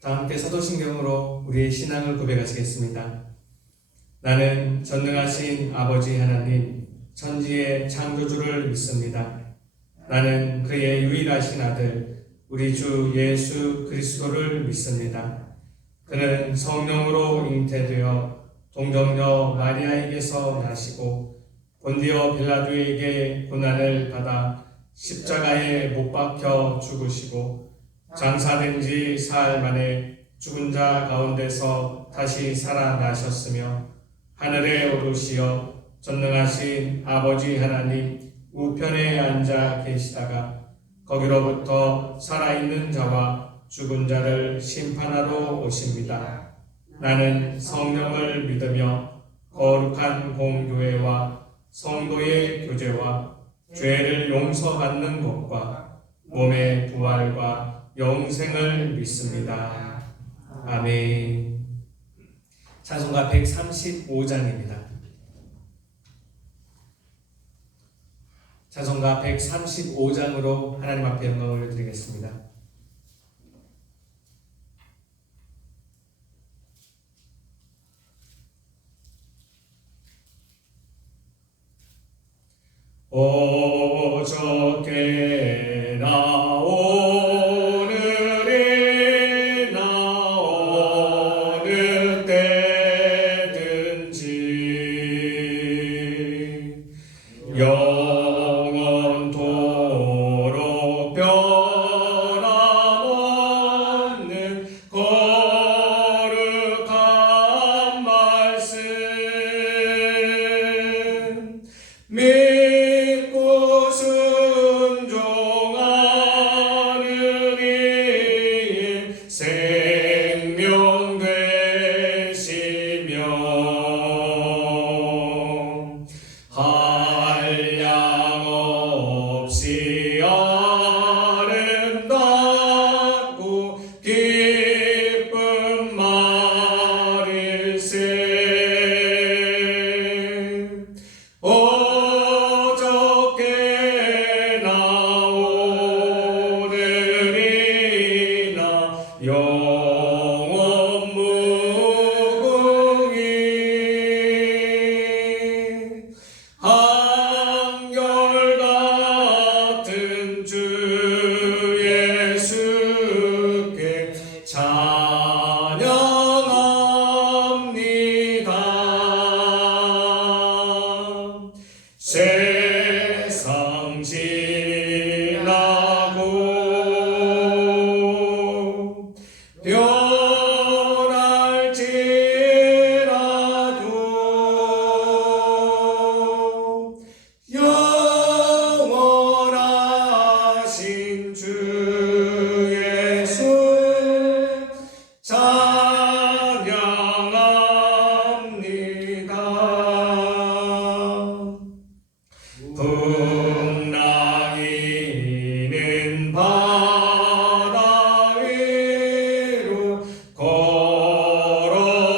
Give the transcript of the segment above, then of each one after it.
다 함께 사도신경으로 우리의 신앙을 고백하시겠습니다. 나는 전능하신 아버지 하나님, 천지의 창조주를 믿습니다. 나는 그의 유일하신 아들, 우리 주 예수 그리스도를 믿습니다. 그는 성령으로 잉태되어 동정녀 마리아에게서 나시고 본디오 빌라도에게 고난을 받아 십자가에 못 박혀 죽으시고 장사된 지 사흘 만에 죽은 자 가운데서 다시 살아나셨으며 하늘에 오르시어 전능하신 아버지 하나님 우편에 앉아 계시다가 거기로부터 살아있는 자와 죽은 자를 심판하러 오십니다. 나는 성령을 믿으며 거룩한 공교회와 성도의 교제와 죄를 용서받는 것과 몸의 부활과 영생을 믿습니다. 아멘. 찬송가 135장입니다. 찬송가 135장으로 하나님 앞에 영광을 드리겠습니다. 어저께나 오늘이나 어느 때든지 영원토록 변함없는 거룩한 말씀 믿고 순종하는 이의 생명 되시며 한량 없이 아름답고 기쁜 말일세 어저께나 오늘이나 영원 무궁히 한결같은 주 예수께 찬양합니다. 세상 지나고 변할지라도 영원하신 주 예수 찬양합니다. 풍랑이는 바다 위로 걸어오시고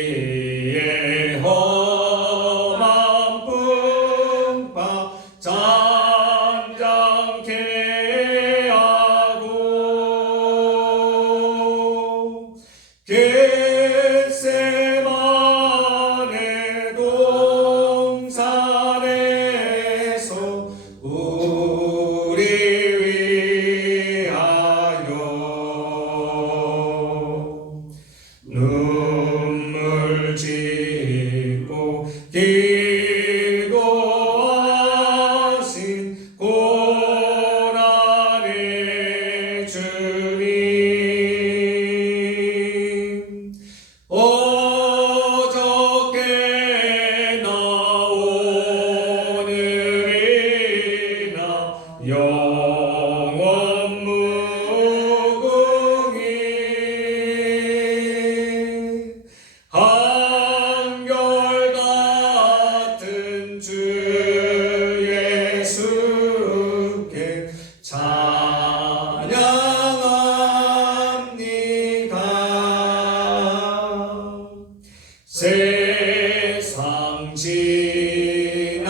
갈릴리의 험한 풍파 잔잔케 하고 겟세마네 동산에서 우리 위하여 눈물 짓고 기도하신 고난의 주님 어저께나 오늘이나 영원 무궁히 한결같은 주 예수께 찬양합니다. 세상 지나고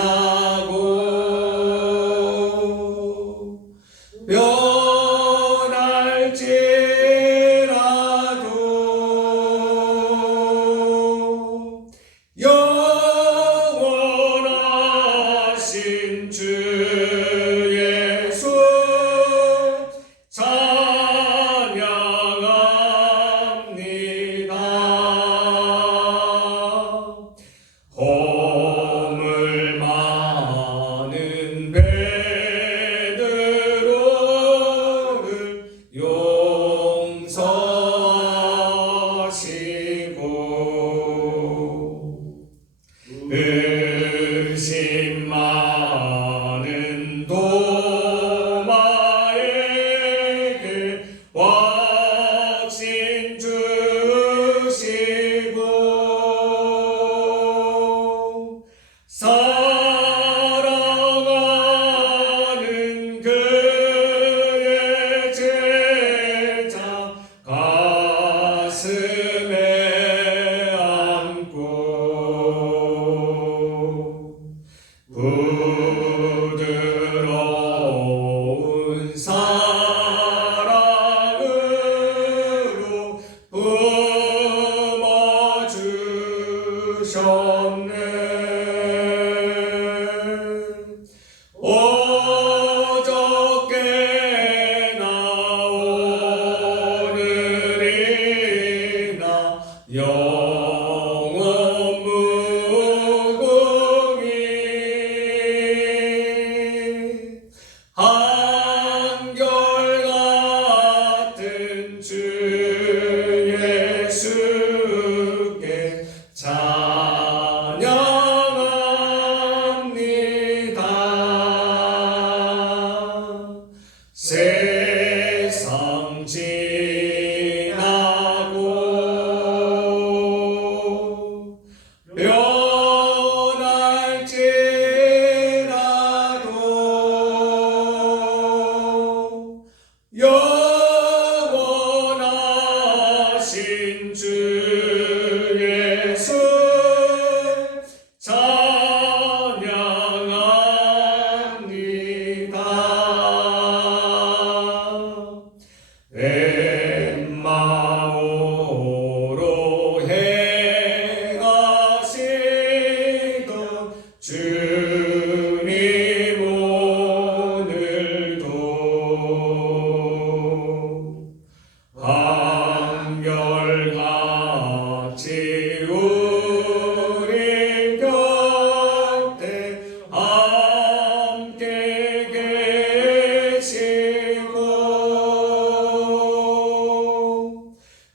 주 예수께 찬양합니다. 세상 지나고 변할지라도 영원하신 주 예수 찬양합니다. 엠마오로 행하시던 주님 오늘도 한결같이 우리 곁에 함께 계시고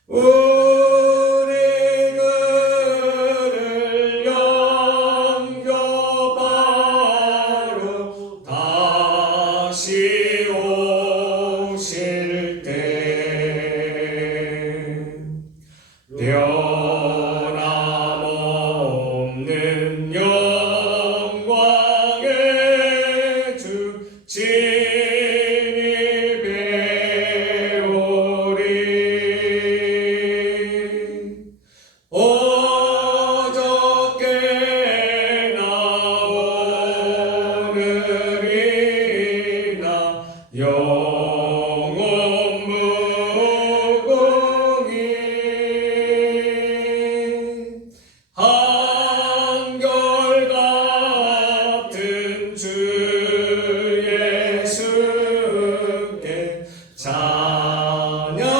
우리 그를 영접하러 다시 오실 때 변함없는 영광의 주 진입해 오리. 어저께나 오늘이나 영원 무궁히 한결같은 주 예수께 찬양합니다.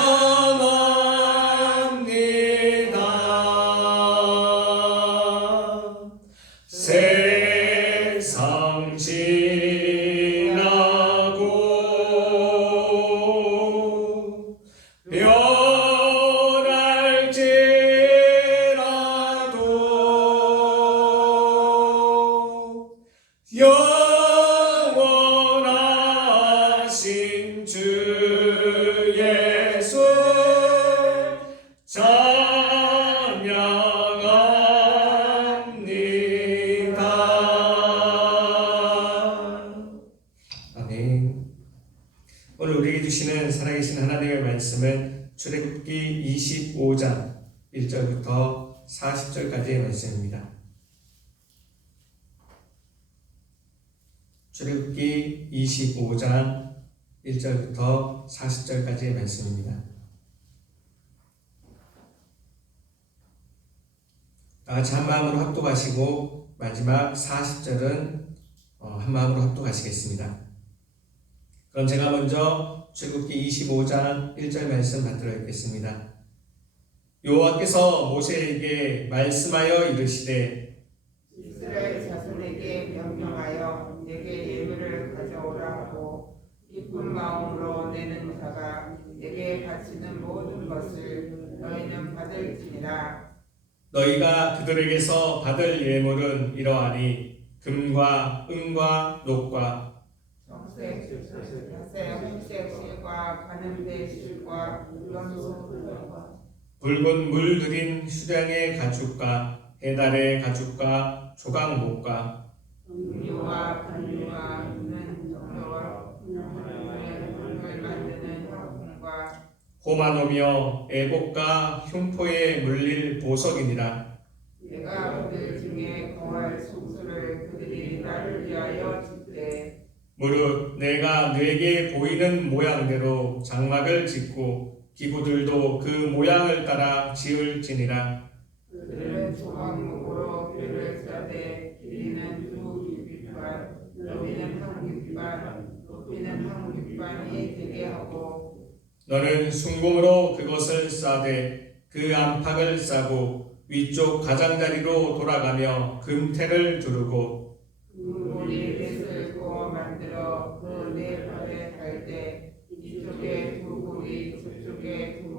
세상 지나고 변할지라도 영원하신 주 예수 찬양합니다. 아멘. 오늘 우리에게 주시는 살아계신 하나님의 말씀은 출애굽기 25장 1절부터 40절까지의 말씀입니다. 출애굽기 25장 1절부터 40절까지의 말씀입니다. 다 같이 한 마음으로 합독하시고 마지막 40절은 한 마음으로 합독하시겠습니다. 그럼 제가 먼저 출애굽기 25장 1절 말씀 받들어 읽겠습니다. 여호와께서 모세에게 말씀하여 이르시되 이스라엘 자손에게 명령하여 내게 예물을 가져오라 하고 기쁜 마음으로 내는 자가 내게 바치는 모든 것을 너희는 받을지니라. 너희가 그들에게서 받을 예물은 이러하니 금과 은과 녹과 정색, 홍색 실과 가는대 실과 연소 불과 붉은 물 들인 수량의 가죽과 해달의 가죽과 조각목과 음료와 반류와 있는 정료와 물을 만드는 화분과 호마노며 애복과 흉포에 물릴 보석이니라. 내가 그들 중에 거할 속수를 그들이 나를 위하여 짓되 무릇 내가 내게 보이는 모양대로 장막을 짓고 기구들도 그 모양을 따라 지을지니라. 그들은 조각목으로 뼈를 짜되 길이는 두 규빗반 너비는 한 규빗반 높이는 한 규빗반이 되게 하고 너는 순금으로 그것을 싸되 그 안팎을 싸고 위쪽 가장자리로 돌아가며 금테를 두르고 금고리 넷을 구워 만들어 그 네 팔에 달되 이쪽에 두 고리 저쪽에 두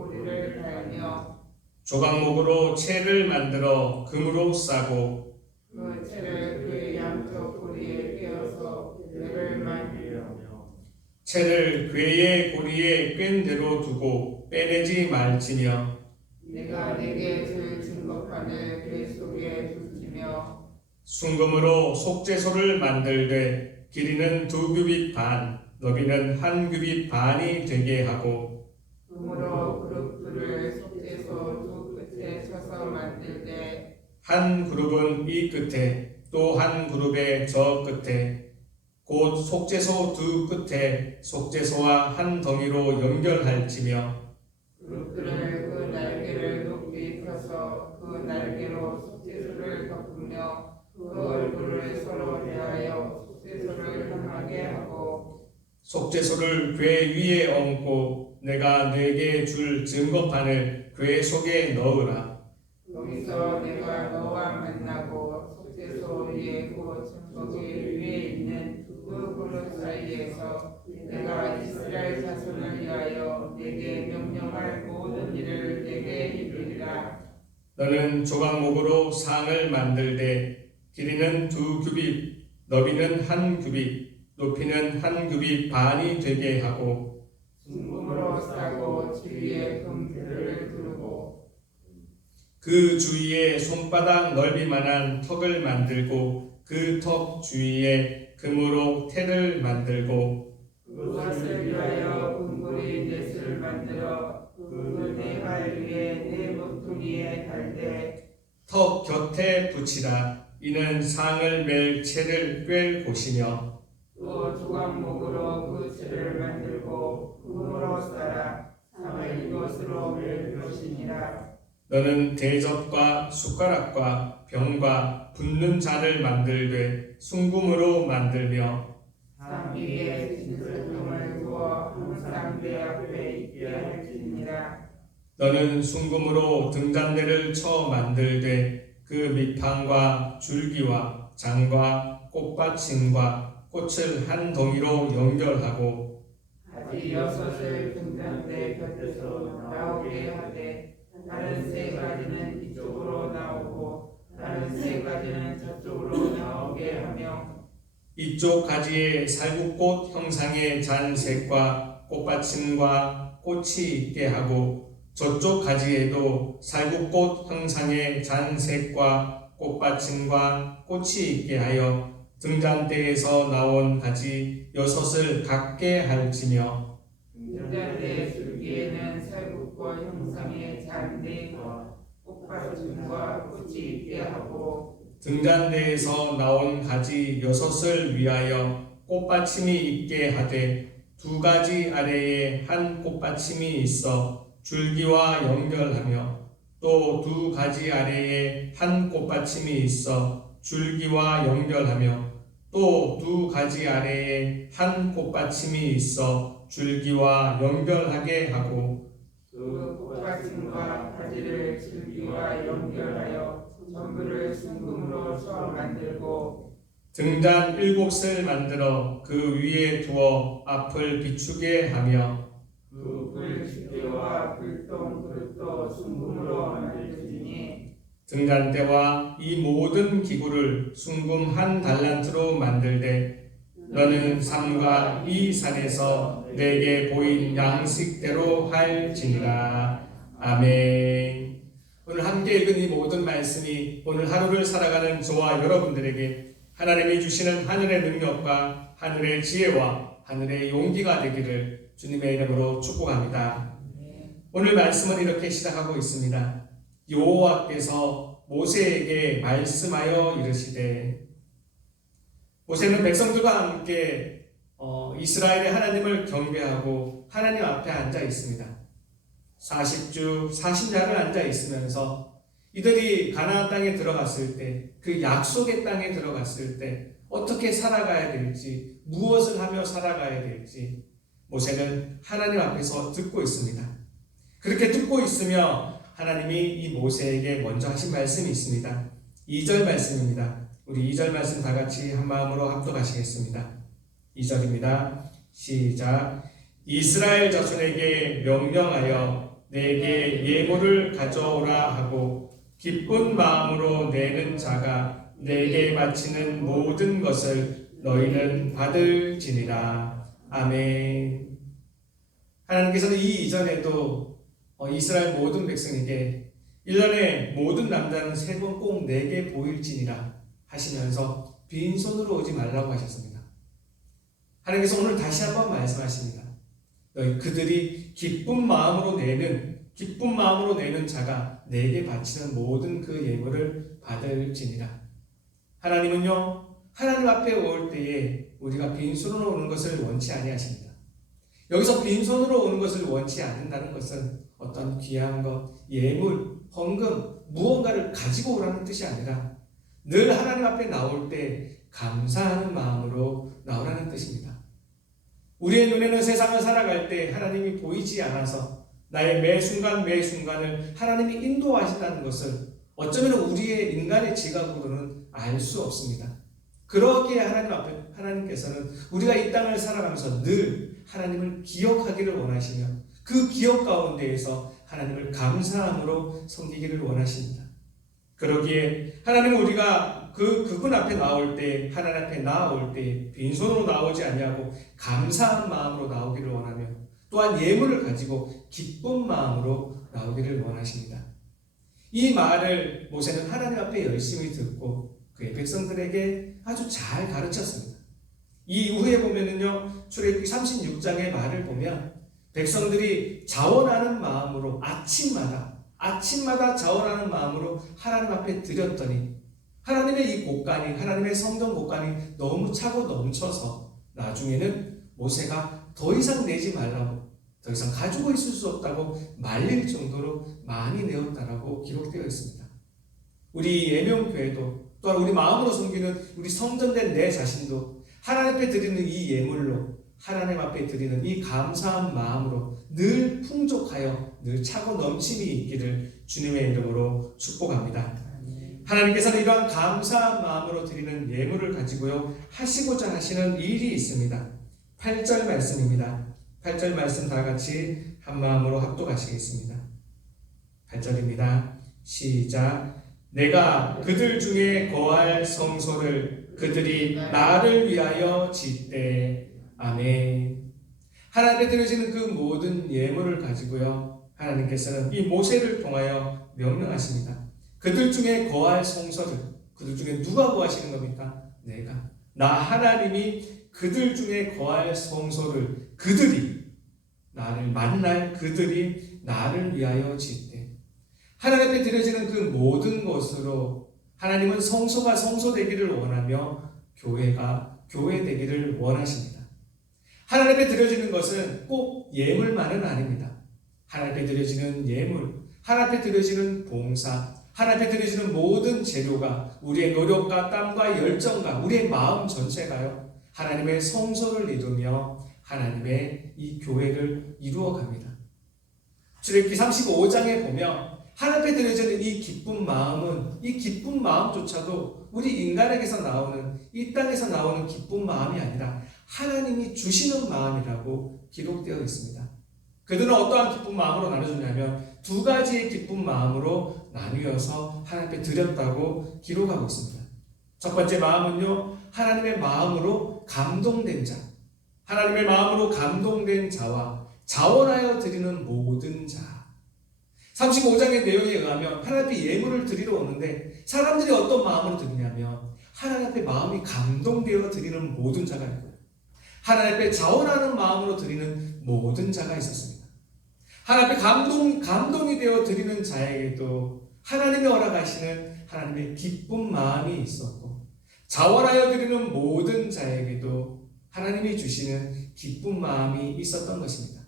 조각목으로 채를 만들어 금으로 싸고 그 채를 그의 양쪽 고리에 꿰어서 배를 만들며 채를 궤의 고리에 꿰인 대로 두고 빼내지 말지며 내가 내게 줄 증거판을 그 속에 둘지며 순금으로 속죄소를 만들되 길이는 2규빗 반, 너비는 1규빗 반이 되게 하고 금으로 그룹들을 속죄소 두 끝에 쳐서 만들되 한 그룹은 이 끝에 또 한 그룹의 저 끝에 곧 속죄소 두 끝에 속죄소와 한 덩이로 연결할지며 그룹들을 그 날개를 높이 펴서 그 날개로 속죄소를 덮으며 그 얼굴을 서로 대하여 속죄소를 향하게 하고 속죄소를 궤 위에 얹고 내가 네게 줄 증거판을 궤 속에 넣으라. 거기서 내가 너와 만나고 속죄소 위에 곧 거기 위에 있는 두 그릇 사이에서 내가 이스라엘 자손을 위하여 내게 명령할 모든 일을 내게 이르리라. 너는 조각목으로 상을 만들되 길이는 2규빗, 너비는 1규빗, 높이는 1규빗 반이 되게 하고 순금으로 싸고 주위에 금들을 두르고 그 주위에 손바닥 넓이만한 턱을 만들고 그 턱 주위에 금으로 태를 만들고 그것을 위하여 금고리 넷을 만들어 그 네 발 위에 네 모퉁이에 달되 턱 곁에 붙이라. 이는 상을 맬 채를 꿰 곳이며 또 조각목으로 그 채를 만들고 금으로 싸라. 상을 이것으로 맬 것이니라. 너는 대접과 숟가락과 병과 붓는 잔을 만들되 순금으로 만들며 상 위에 진설병을 두어 항상 내 앞에 있게 할지니라. 너는 순금으로 등잔대를 쳐 만들되 그 밑판과 줄기와 장과 꽃받침과 꽃을 한 덩이로 연결하고 가지 6을 등잔대 곁에서 나오게 하되 다른 3가지는 이쪽으로 나오고 다른 3가지는 저쪽으로 나오게 하며 이쪽 가지에 살구꽃 형상의 잔색과 꽃받침과 꽃이 있게 하고 저쪽 가지에도 살구꽃 형상의 잔색과 꽃받침과 꽃이 있게 하여 등잔대에서 나온 가지 6을 갖게 할지며 등잔대 줄기에는 살구꽃 형상의 잔디와 꽃받침과 꽃이 있게 하고 등잔대에서 나온 가지 6을 위하여 꽃받침이 있게 하되 2가지 아래에 한 꽃받침이 있어 줄기와 연결하며 또 2가지 아래에 한 꽃받침이 있어 줄기와 연결하며 또 2가지 아래에 한 꽃받침이 있어 줄기와 연결하게 하고 그 꽃받침과 가지를 줄기와 연결하여 전부를 순금으로 쳐 만들고 등잔 7을 만들어 그 위에 두어 앞을 비추게 하며 그 불식대와 불똥 그릇도 순금으로 만들지니 등잔대와 이 모든 기구를 순금 1달란트로 만들되 너는 삼가 이 산에서 내게 보인 양식대로 할지니라. 아멘. 오늘 함께 읽은 이 모든 말씀이 오늘 하루를 살아가는 저와 여러분들에게 하나님이 주시는 하늘의 능력과 하늘의 지혜와 하늘의 용기가 되기를 주님의 이름으로 축복합니다. 오늘 말씀은 이렇게 시작하고 있습니다. 여호와께서 모세에게 말씀하여 이르시되 모세는 백성들과 함께 이스라엘의 하나님을 경배하고 하나님 앞에 앉아 있습니다. 40주 40야를 앉아 있으면서 이들이 가나안 땅에 들어갔을 때, 그 약속의 땅에 들어갔을 때 어떻게 살아가야 될지, 무엇을 하며 살아가야 될지 모세는 하나님 앞에서 듣고 있습니다. 그렇게 듣고 있으며 하나님이 이 모세에게 먼저 하신 말씀이 있습니다. 2절 말씀입니다. 우리 2절 말씀 다 같이 한 마음으로 합독하시겠습니다. 2절입니다. 시작. 이스라엘 자손에게 명령하여 내게 예물을 가져오라 하고 기쁜 마음으로 내는 자가 내게 바치는 모든 것을 너희는 받을지니라. 아멘. 하나님께서는 이 이전에도 이스라엘 모든 백성에게 1년에 모든 남자는 3번 꼭 내게 보일지니라 하시면서 빈손으로 오지 말라고 하셨습니다. 하나님께서 오늘 다시 한번 말씀하십니다. 그들이 기쁜 마음으로 내는 자가 내게 바치는 모든 그 예물을 받을지니라. 하나님은요, 하나님 앞에 올 때에 우리가 빈손으로 오는 것을 원치 아니하십니다. 여기서 빈손으로 오는 것을 원치 않는다는 것은 어떤 귀한 것, 예물, 헌금, 무언가를 가지고 오라는 뜻이 아니라 늘 하나님 앞에 나올 때 감사하는 마음으로 나오라는 뜻입니다. 우리의 눈에는 세상을 살아갈 때 하나님이 보이지 않아서 나의 매 순간을 하나님이 인도하신다는 것을 어쩌면 우리의 인간의 지각으로는 알 수 없습니다. 그러기에 하나님께서는 우리가 이 땅을 살아가면서 늘 하나님을 기억하기를 원하시며 그 기억 가운데에서 하나님을 감사함으로 섬기기를 원하십니다. 그러기에 하나님은 우리가 그분 앞에 나올 때, 하나님 앞에 나올 때 빈손으로 나오지 아니하고 감사한 마음으로 나오기를 원하며 또한 예물을 가지고 기쁜 마음으로 나오기를 원하십니다. 이 말을 모세는 하나님 앞에 열심히 듣고 그의 백성들에게 아주 잘 가르쳤습니다. 이 이후에 보면은요, 출애굽기 36장의 말을 보면 백성들이 자원하는 마음으로 아침마다 자원하는 마음으로 하나님 앞에 드렸더니 하나님의 이 곳간이, 하나님의 성전 곳간이 너무 차고 넘쳐서 나중에는 모세가 더 이상 내지 말라고, 더 이상 가지고 있을 수 없다고 말릴 정도로 많이 내었다라고 기록되어 있습니다. 우리 예명교회도 또한 우리 마음으로 섬기는 우리 성전된 내 자신도 하나님 앞에 드리는 이 예물로, 하나님 앞에 드리는 이 감사한 마음으로 늘 풍족하여 늘 차고 넘침이 있기를 주님의 이름으로 축복합니다. 하나님께서는 이러한 감사한 마음으로 드리는 예물을 가지고요 하시고자 하시는 일이 있습니다. 8절 말씀입니다. 8절 말씀 다 같이 한 마음으로 합독하시겠습니다. 8절입니다. 시작. 내가 그들 중에 거할 성소를 그들이 나를 위하여 짓되. 아멘. 하나님 앞에 드려지는 그 모든 예물을 가지고요 하나님께서는 이 모세를 통하여 명령하십니다. 그들 중에 거할 성소를, 그들 중에 누가 거하시는 겁니까? 나 하나님이 그들 중에 거할 성소를 그들이 나를 만날 그들이 나를 위하여 짓되. 하나님 앞에 드려지는 그 모든 것으로 하나님은 성소가 성소 되기를 원하며 교회가 교회 되기를 원하십니다. 하나님 앞에 드려지는 것은 꼭 예물만은 아닙니다. 하나님 앞에 드려지는 예물, 하나님 앞에 드려지는 봉사, 하나님 앞에 드려지는 모든 재료가 우리의 노력과 땀과 열정과 우리의 마음 전체가요 하나님의 성소를 이루며 하나님의 이 교회를 이루어갑니다. 출애굽기 35장에 보면 하나님 앞에 드려지는 이 기쁜 마음은, 이 기쁜 마음조차도 우리 인간에게서 나오는, 이 땅에서 나오는 기쁜 마음이 아니라 하나님이 주시는 마음이라고 기록되어 있습니다. 그들은 어떠한 기쁜 마음으로 나눠주냐면 2가지의 기쁜 마음으로 나누어서 하나님 앞에 드렸다고 기록하고 있습니다. 첫 번째 마음은요, 하나님의 마음으로 감동된 자, 하나님의 마음으로 감동된 자와 자원하여 드리는 모든 자. 35장의 내용에 의하면 하나님 앞에 예물을 드리러 오는데 사람들이 어떤 마음으로 드리냐면 하나님 앞에 마음이 감동되어 드리는 모든 자가 있고요, 하나님 앞에 자원하는 마음으로 드리는 모든 자가 있었습니다. 하나님 앞에 감동이 되어 드리는 자에게도 하나님이 허락하시는 하나님의 기쁜 마음이 있었고, 자원하여 드리는 모든 자에게도 하나님이 주시는 기쁜 마음이 있었던 것입니다.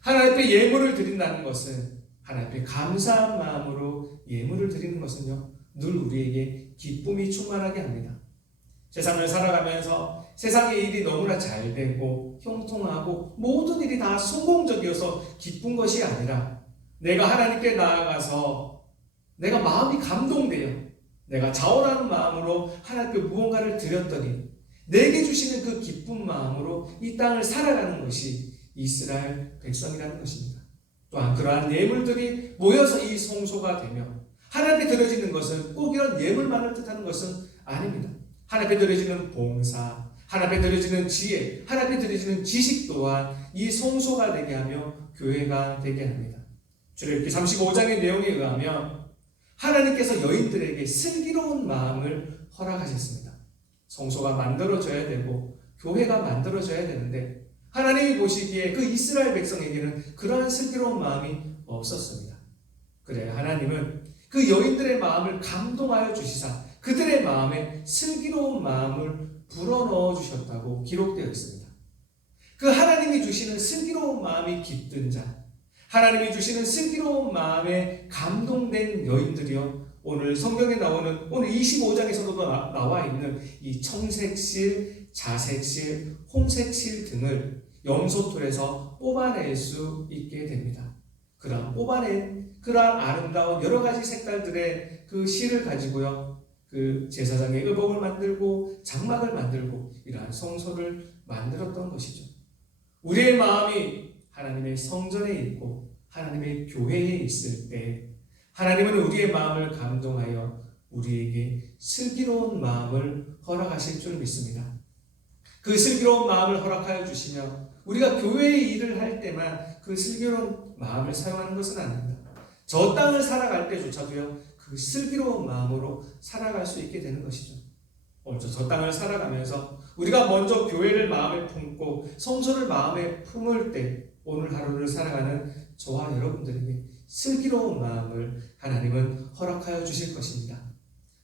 하나님 앞에 예물을 드린다는 것은, 하나님 앞에 감사한 마음으로 예물을 드리는 것은요 늘 우리에게 기쁨이 충만하게 합니다. 세상을 살아가면서 세상의 일이 너무나 잘 되고 형통하고 모든 일이 다 성공적이어서 기쁜 것이 아니라 내가 하나님께 나아가서 내가 마음이 감동되어 내가 자원하는 마음으로 하나님께 무언가를 드렸더니 내게 주시는 그 기쁜 마음으로 이 땅을 살아가는 것이 이스라엘 백성이라는 것입니다. 또한 그러한 예물들이 모여서 이 성소가 되며 하나님 앞에 드려지는 것은 꼭 이런 예물만을 뜻하는 것은 아닙니다. 하나님 앞에 드려지는 봉사, 하나님 앞에 드려지는 지혜, 하나님 앞에 드려지는 지식 또한 이 성소가 되게 하며 교회가 되게 합니다. 출애굽기 35장의 내용에 의하면 하나님께서 여인들에게 슬기로운 마음을 허락하셨습니다. 성소가 만들어져야 되고 교회가 만들어져야 되는데 하나님이 보시기에 그 이스라엘 백성에게는 그러한 슬기로운 마음이 없었습니다. 그래 하나님은 그 여인들의 마음을 감동하여 주시사 그들의 마음에 슬기로운 마음을 불어넣어 주셨다고 기록되어 있습니다. 그 하나님이 주시는 슬기로운 마음이 깃든 자, 하나님이 주시는 슬기로운 마음에 감동된 여인들이요, 오늘 성경에 나오는 오늘 25장에서도 나와 있는 이 청색실, 자색실, 홍색실 등을 염소틀에서 뽑아낼 수 있게 됩니다. 그러한 아름다운 여러 가지 색깔들의 그 실을 가지고요, 그 제사장의 의복을 만들고 장막을 만들고 이러한 성소를 만들었던 것이죠. 우리의 마음이 하나님의 성전에 있고 하나님의 교회에 있을 때 하나님은 우리의 마음을 감동하여 우리에게 슬기로운 마음을 허락하실 줄 믿습니다. 그 슬기로운 마음을 허락하여 주시며 우리가 교회의 일을 할 때만 그 슬기로운 마음을 사용하는 것은 아닙니다. 저 땅을 살아갈 때조차도요, 그 슬기로운 마음으로 살아갈 수 있게 되는 것이죠. 오늘 저 땅을 살아가면서 우리가 먼저 교회를 마음에 품고 성소를 마음에 품을 때 오늘 하루를 살아가는 저와 여러분들에게 슬기로운 마음을 하나님은 허락하여 주실 것입니다.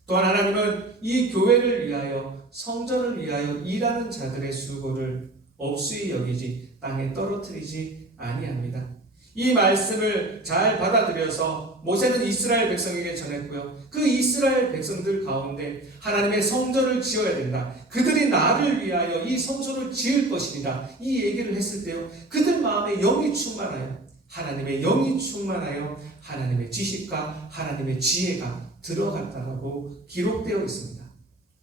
또한 하나님은 이 교회를 위하여 성전을 위하여 일하는 자들의 수고를 없이 여기지 땅에 떨어뜨리지 아니합니다. 이 말씀을 잘 받아들여서 모세는 이스라엘 백성에게 전했고요, 그 이스라엘 백성들 가운데 하나님의 성전을 지어야 된다, 그들이 나를 위하여 이 성소를 지을 것입니다, 이 얘기를 했을 때요, 그들 마음에 영이 충만하여 하나님의 영이 충만하여 하나님의 지식과 하나님의 지혜가 들어갔다고 기록되어 있습니다.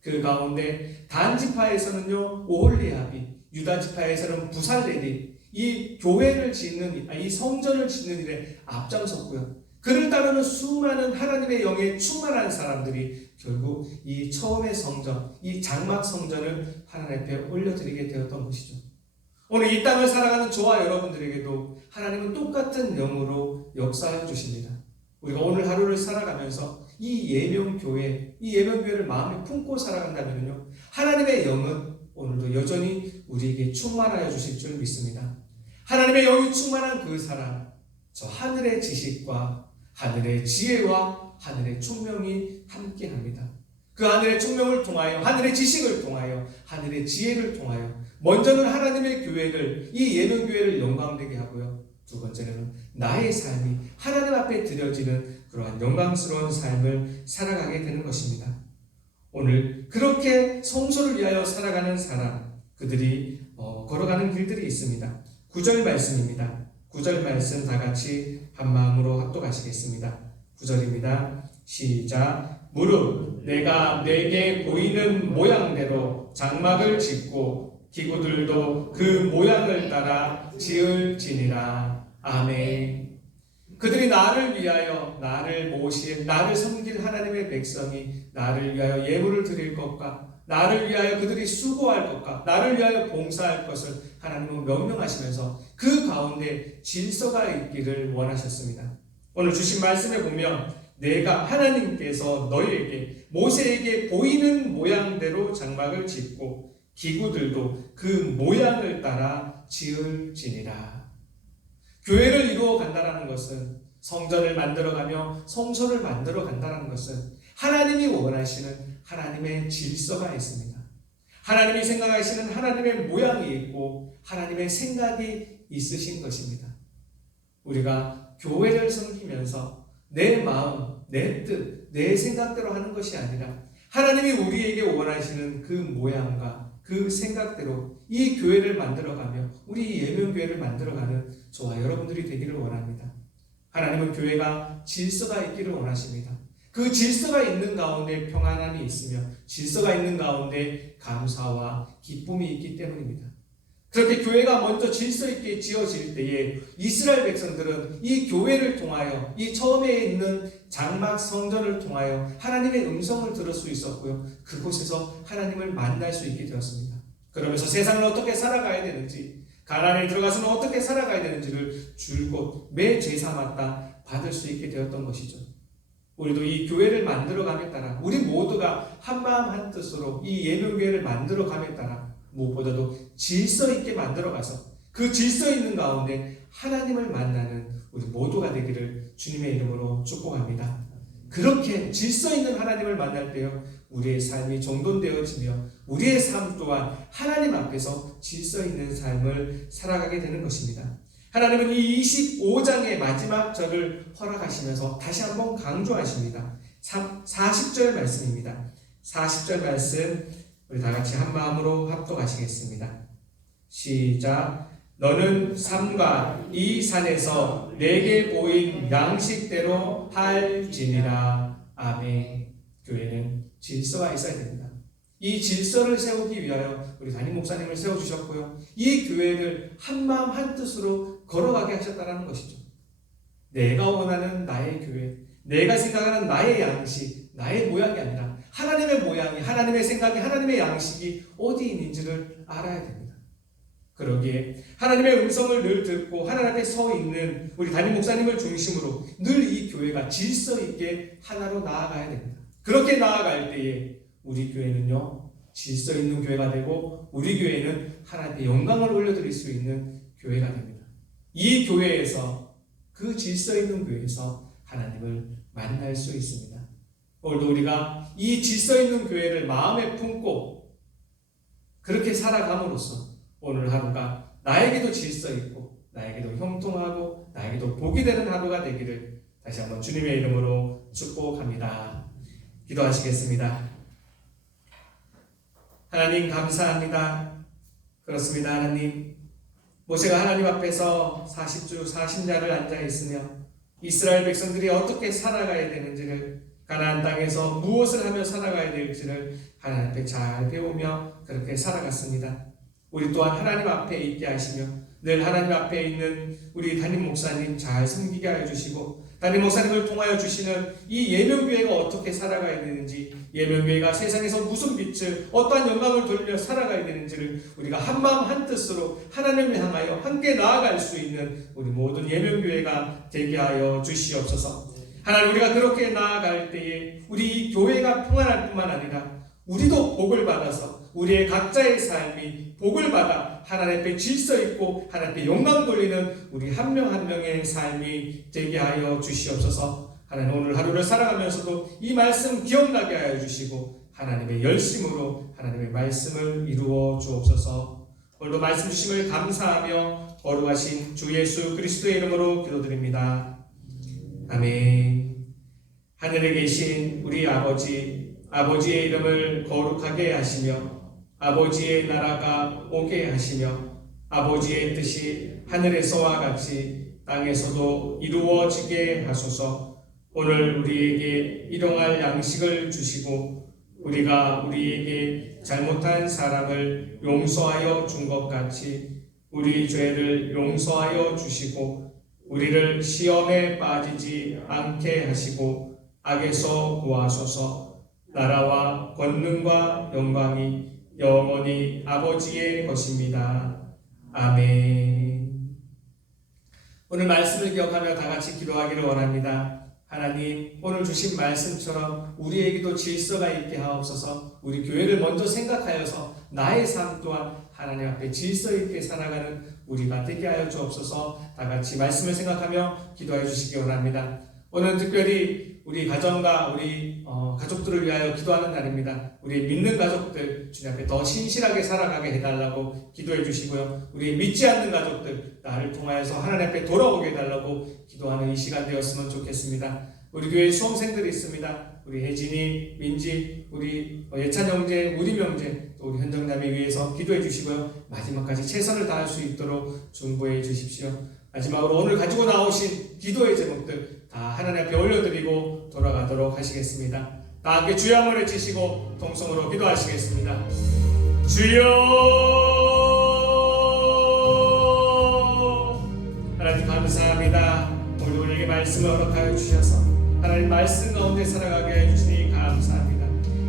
그 가운데 단 지파에서는요 오홀리압이, 유다 지파에서는 부살렐이 이 교회를 짓는, 이 성전을 짓는 일에 앞장섰고요, 그를 따르는 수많은 하나님의 영에 충만한 사람들이 결국 이 처음의 성전, 이 장막 성전을 하나님 앞에 올려드리게 되었던 것이죠. 오늘 이 땅을 살아가는 저와 여러분들에게도 하나님은 똑같은 영으로 역사해 주십니다. 우리가 오늘 하루를 살아가면서 이 예명교회를 마음에 품고 살아간다면요, 하나님의 영은 오늘도 여전히 우리에게 충만하여 주실 줄 믿습니다. 하나님의 영이 충만한 그 사람, 저 하늘의 지식과 하늘의 지혜와 하늘의 총명이 함께합니다. 그 하늘의 총명을 통하여, 하늘의 지식을 통하여, 하늘의 지혜를 통하여 먼저는 하나님의 교회를, 이 예명교회를 영광되게 하고요, 두 번째는 나의 삶이 하나님 앞에 드려지는 그러한 영광스러운 삶을 살아가게 되는 것입니다. 오늘 그렇게 성소를 위하여 살아가는 사람, 그들이 걸어가는 길들이 있습니다. 9절 말씀입니다. 9절 말씀 다 같이 한 마음으로 합독하시겠습니다. 9절입니다. 시작. 무릇 내가 내게 보이는 모양대로 장막을 짓고 기구들도 그 모양을 따라 지을지니라. 아멘. 그들이 나를 위하여, 나를 모실, 나를 섬길 하나님의 백성이 나를 위하여 예물을 드릴 것과 나를 위하여 그들이 수고할 것과 나를 위하여 봉사할 것을 하나님은 명령하시면서 그 가운데 질서가 있기를 원하셨습니다. 오늘 주신 말씀에 보면 내가, 하나님께서 너희에게, 모세에게 보이는 모양대로 장막을 짓고 기구들도 그 모양을 따라 지을지니라. 교회를 이루어 간다는 것은, 성전을 만들어가며 성소를 만들어 간다는 것은 하나님이 원하시는 하나님의 질서가 있습니다. 하나님이 생각하시는 하나님의 모양이 있고 하나님의 생각이 있으신 것입니다. 우리가 교회를 섬기면서 내 마음, 내 뜻, 내 생각대로 하는 것이 아니라 하나님이 우리에게 원하시는 그 모양과 그 생각대로 이 교회를 만들어가며 우리 예명교회를 만들어가는 저와 여러분들이 되기를 원합니다. 하나님은 교회가 질서가 있기를 원하십니다. 그 질서가 있는 가운데 평안함이 있으며 질서가 있는 가운데 감사와 기쁨이 있기 때문입니다. 그렇게 교회가 먼저 질서 있게 지어질 때에 이스라엘 백성들은 이 교회를 통하여 이 처음에 있는 장막 성전을 통하여 하나님의 음성을 들을 수 있었고요. 그곳에서 하나님을 만날 수 있게 되었습니다. 그러면서 세상을 어떻게 살아가야 되는지, 가나안에 들어가서는 어떻게 살아가야 되는지를 줄곧 매 제사마다 받을 수 있게 되었던 것이죠. 우리도 이 교회를 만들어감에 따라 우리 모두가 한마음 한뜻으로 이 예명교회를 만들어감에 따라 무엇보다도 질서 있게 만들어가서 그 질서 있는 가운데 하나님을 만나는 우리 모두가 되기를 주님의 이름으로 축복합니다. 그렇게 질서 있는 하나님을 만날 때요, 우리의 삶이 정돈되어지며 우리의 삶 또한 하나님 앞에서 질서 있는 삶을 살아가게 되는 것입니다. 하나님은 이 25장의 마지막 절을 허락하시면서 다시 한번 강조하십니다. 40절 말씀입니다. 40절 말씀 우리 다 같이 한 마음으로 합독하시겠습니다. 시작. 너는 삼가 이 산에서 내게 보인 양식대로 할지니라. 아멘. 교회는 질서가 있어야 됩니다. 이 질서를 세우기 위하여 우리 담임 목사님을 세워주셨고요. 이 교회를 한마음 한뜻으로 걸어가게 하셨다는 것이죠. 내가 원하는 나의 교회, 내가 생각하는 나의 양식, 나의 모양이 아니라 하나님의 모양이, 하나님의 생각이, 하나님의 양식이 어디 있는지를 알아야 됩니다. 그러기에 하나님의 음성을 늘 듣고 하나님 앞에 서 있는 우리 담임 목사님을 중심으로 늘 이 교회가 질서 있게 하나로 나아가야 됩니다. 그렇게 나아갈 때에 우리 교회는요, 질서 있는 교회가 되고 우리 교회는 하나님의 영광을 올려드릴 수 있는 교회가 됩니다. 이 교회에서, 그 질서 있는 교회에서 하나님을 만날 수 있습니다. 오늘도 우리가 이 질서 있는 교회를 마음에 품고 그렇게 살아감으로써 오늘 하루가 나에게도 질서 있고 나에게도 형통하고 나에게도 복이 되는 하루가 되기를 다시 한번 주님의 이름으로 축복합니다. 기도하시겠습니다. 하나님 감사합니다. 그렇습니다. 하나님, 모세가 하나님 앞에서 40주 40야를 앉아 있으며 이스라엘 백성들이 어떻게 살아가야 되는지를, 가나안 땅에서 무엇을 하며 살아가야 될지를 하나님 앞에 잘 배우며 그렇게 살아갔습니다. 우리 또한 하나님 앞에 있게 하시며 늘 하나님 앞에 있는 우리 담임 목사님 잘 섬기게 하여 주시고, 담임 목사님을 통하여 주시는 이 예명교회가 어떻게 살아가야 되는지, 예명교회가 세상에서 무슨 빛을, 어떠한 영광을 돌리며 살아가야 되는지를 우리가 한마음 한뜻으로 하나님을 향하여 함께 나아갈 수 있는 우리 모든 예명교회가 되게 하여 주시옵소서. 하나님, 우리가 그렇게 나아갈 때에 우리 교회가 평안할 뿐만 아니라 우리도 복을 받아서 우리의 각자의 삶이 복을 받아 하나님 앞에 질서 있고 하나님 앞에 영광 돌리는 우리 한 명 한 명의 삶이 되게 하여 주시옵소서. 하나님, 오늘 하루를 살아가면서도 이 말씀 기억나게 하여 주시고 하나님의 열심으로 하나님의 말씀을 이루어 주옵소서. 오늘도 말씀 주심을 감사하며 거룩하신 주 예수 그리스도의 이름으로 기도드립니다. 아멘. 하늘에 계신 우리 아버지의 이름을 거룩하게 하시며 아버지의 나라가 오게 하시며 아버지의 뜻이 하늘에서와 같이 땅에서도 이루어지게 하소서. 오늘 우리에게 일용할 양식을 주시고 우리가 우리에게 잘못한 사람을 용서하여 준 것 같이 우리 죄를 용서하여 주시고 우리를 시험에 빠지지 않게 하시고 악에서 구하소서. 나라와 권능과 영광이 영원히 아버지의 것입니다. 아멘. 오늘 말씀을 기억하며 다 같이 기도하기를 원합니다. 하나님, 오늘 주신 말씀처럼 우리에게도 질서가 있게 하옵소서. 우리 교회를 먼저 생각하여서 나의 삶 또한 하나님 앞에 질서 있게 살아가는 우리가 되게 하여 주옵소서. 다 같이 말씀을 생각하며 기도해 주시기 원합니다. 오늘 특별히 우리 가정과 우리 가족들을 위하여 기도하는 날입니다. 우리 믿는 가족들 주님 앞에 더 신실하게 살아가게 해달라고 기도해 주시고요. 우리 믿지 않는 가족들 나를 통하여서 하나님 앞에 돌아오게 해달라고 기도하는 이 시간 되었으면 좋겠습니다. 우리 교회에 수험생들이 있습니다. 우리 혜진이, 민지, 우리 예찬 형제, 우리 형제, 또 우리 현정남에 위해서 기도해 주시고요. 마지막까지 최선을 다할 수 있도록 중보해 주십시오. 마지막으로 오늘 가지고 나오신 기도의 제목들 다 하나님 앞에 올려드리고 돌아가도록 하시겠습니다. 다 함께 주여 한번 외치시고 통성으로 기도하시겠습니다. 주여 감사합니다. 오늘 우리에게 말씀을 허락하여 주셔서 하나님 말씀 가운데 살아가게 해주시니 감사합니다.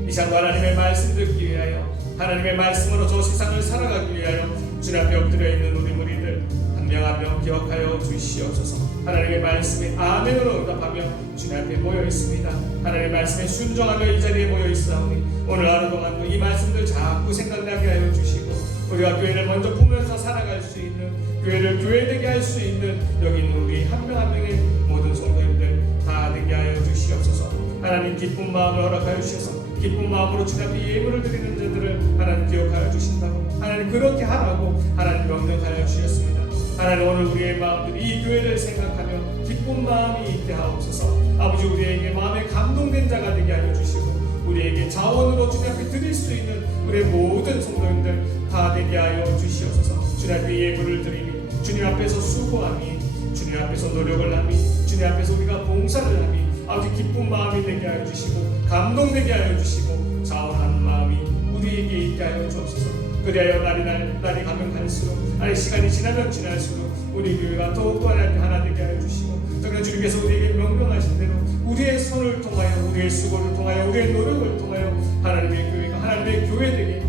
이 시간 하나님의 말씀 듣기 위하여 하나님의 말씀으로 저 세상을 살아가기 위하여 주님 앞에 엎드려 있는 우리 무리들 한 명 한 명 기억하여 주시옵소서. 하나님의 말씀에 아멘으로 응답하며 주님 앞에 모여 있습니다. 하나님의 말씀에 순종하며 이 자리에 모여 있사오니 오늘 하루 동안도 이 말씀들 자꾸 생각나게 하여 주시고 우리가 교회를 먼저 보면서 살아갈 수 있는, 교회를 교회되게 할 수 있는 여기 있는 우리 한 명 한 명의 모든 성도님들 다 되게 하여 주시옵소서. 하나님 기쁜 마음을 허락하여 주셔서 기쁜 마음으로 주님 앞에 예물을 드리는 자들을 하나님 기억하여 주신다고 하나님 그렇게 하라고 하나님 명령하여 주셨습니다. 하나님 오늘 우리의 마음들이 이 교회를 생각하며 기쁜 마음이 있게 하옵소서. 아버지 우리에게 마음에 감동된 자가 되게 하여 주시고 우리에게 자원으로 주님 앞에 드릴 수 있는 우리의 모든 성도님들 다 되게 하여 주시옵소서. 주님 앞에 예물을 드리니 주님 앞에서 수고하니 주님 앞에서 노력을 하니 주님 앞에서 우리가 봉사를 하니 아버지 기쁜 마음이 되게 하여 주시고 감동되게 하여 주시고 자원하는 마음이 우리에게 있게 하여 주옵소서. 그리하여 날이 가면 갈수록 아니 시간이 지나면 지날수록 우리 교회가 더욱더 하나 되게 하여 주시고 정말 주님께서 우리에게 명령하신 대로 우리의 손을 통하여 우리의 수고를 통하여 우리의 노력을 통하여 하나님의 교회가 하나님의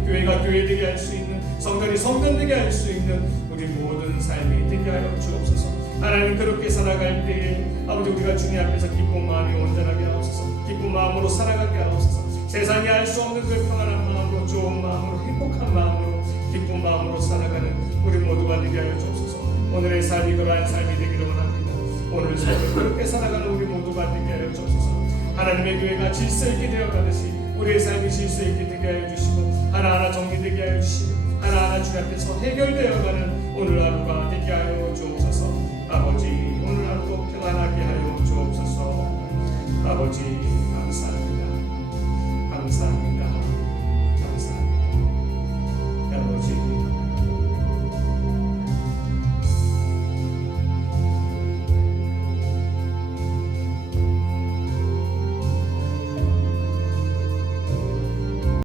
교회가 교회되게 할 수 있는 성전이 성전되게 할 수 있는 우리 모든 삶이 되게 하여 주옵소서. 하나님 그렇게 살아갈 때에 아버지 우리가 주님 앞에서 기쁜 마음이 온전하게 하옵소서. 기쁜 마음으로 살아가게 하옵소서. 세상이 알 수 없는 그 평안한 마음으로 좋은 마음으로 행복한 마음으로 기쁜 마음으로 살아가는 우리 모두가 되게 하여 주옵소서. 오늘의 삶이 그러한 삶이 되기를 원합니다. 오늘 삶을 그렇게 살아가는 우리 모두가 되게 하여 주옵소서. 하나님의 교회가 질서 있게 되어가듯이 우리의 삶이 질서 있게 되게 하여 주시고 하나하나 정리되게 하여 주시고 하나하나 주 앞에서 해결되어가는 오늘 하루가 되게 하여 주옵소서. 아버지 오늘 하루도 평안하게 하여 주옵소서. 아버지 감사합니다.